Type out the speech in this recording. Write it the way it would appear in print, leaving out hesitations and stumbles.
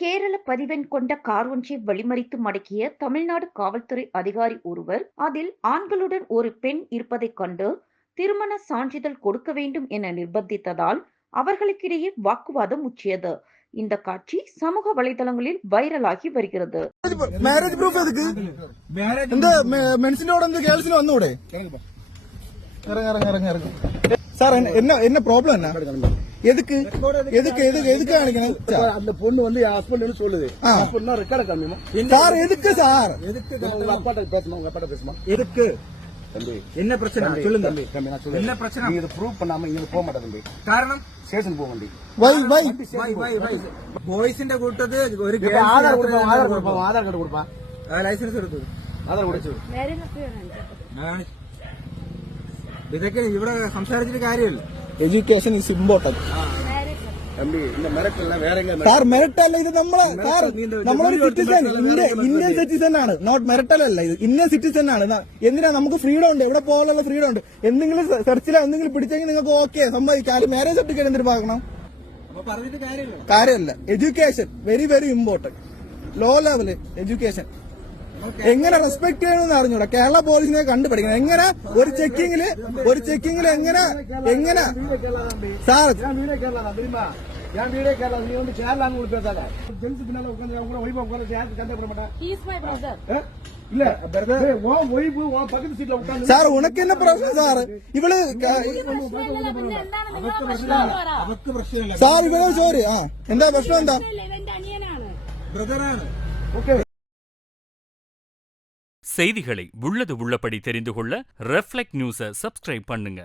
கேரள பதிவெண் கொண்ட கார் ஒன்றை வழிமறித்து மடக்கிய தமிழ்நாடு காவல்துறை அதிகாரி ஒருவர் அதில் ஆண்களுடன் ஒரு பெண் இருப்பதைக் கண்டு திருமண சான்றிதழ் கொடுக்க வேண்டும் என நிர்பந்தித்ததால் அவர்களுக்கிடையே வாக்குவாதம் முற்றியது. இந்த காட்சி சமூக வலைதளங்களில் வைரலாகி வருகிறது. எதுக்கு எதுக்கு எதுக்கு எதுக்கு அந்த பொண்ணு வந்து என் ஹஸ்பண்ட் சொல்லுது. ரெக்கார்ட் காமிமா சார், எதுக்கு சார், எதுக்கு உங்க அப்பாட்ட பேசணும், உங்க அப்பாட்ட பேசுமா, எதுக்கு தம்பி, என்ன பிரச்சனை சொல்லுங்க தம்பி. தம்பி நான் சொல்லுங்க, என்ன பிரச்சனை, நீங்க இத ப்ரூவ் பண்ணாம இங்க போக மாட்டேன் தம்பி. காரணம் ஸ்டேஷன் போக வேண்டி. வை ബോയ്സിന്റെ കൂട്ടത്ത് ഒരു ആധാർ കൊടുപ്പാ, ആധാർ കാർഡ് കൊടുപ്പാ, ലൈസൻസ് എടുത്തു, ആധാർ കൊടുത്തു. ഇതൊക്കെ ഇവിടെ സംസാരിച്ചിട്ട് കാര്യമില്ല. Education is important. സാർ മെറിറ്റല്ല ഇത്, നമ്മളൊരു സിറ്റിസൺ, ഇന്ത്യൻ സിറ്റിസൺ ആണ്, നോട്ട് മെറിറ്റൽ അല്ല, ഇത് ഇന്ത്യൻ സിറ്റിസൺ ആണ്. എന്തിനാ, നമുക്ക് ഫ്രീഡം ഉണ്ട്, എവിടെ പോകാനുള്ള ഫ്രീഡം ഉണ്ട്. എന്തെങ്കിലും സെർച്ചിലോ എന്തെങ്കിലും പിടിച്ചെങ്കിൽ നിങ്ങൾക്ക് ഓക്കെ സമ്മതിക്കാം. മാരേജ് സർട്ടിഫിക്കറ്റ് എന്തിനു പാക്കണം, കാര്യമല്ല. Education very very important. Low level education എങ്ങനെ റെസ്പെക്ട് ചെയ്യണമെന്ന് അറിഞ്ഞൂടാ. കേരള പോലീസിനെ കണ്ടുപിടിക്കണം. എങ്ങനെ ഒരു ചെക്കിങ്ങിൽ എങ്ങനെ സാർ സാർ ഉനക്ക് എന്നെ പ്രശ്നം സാർ, ഇവള് സാർ ഇവള് സോറി. എന്താ പ്രശ്നം, എന്താ செய்திகளை உள்ளது உள்ளபடி தெரிந்து கொள்ள ரெஃப்ளெக்ட் நியூஸை சப்ஸ்கிரைப் பண்ணுங்க.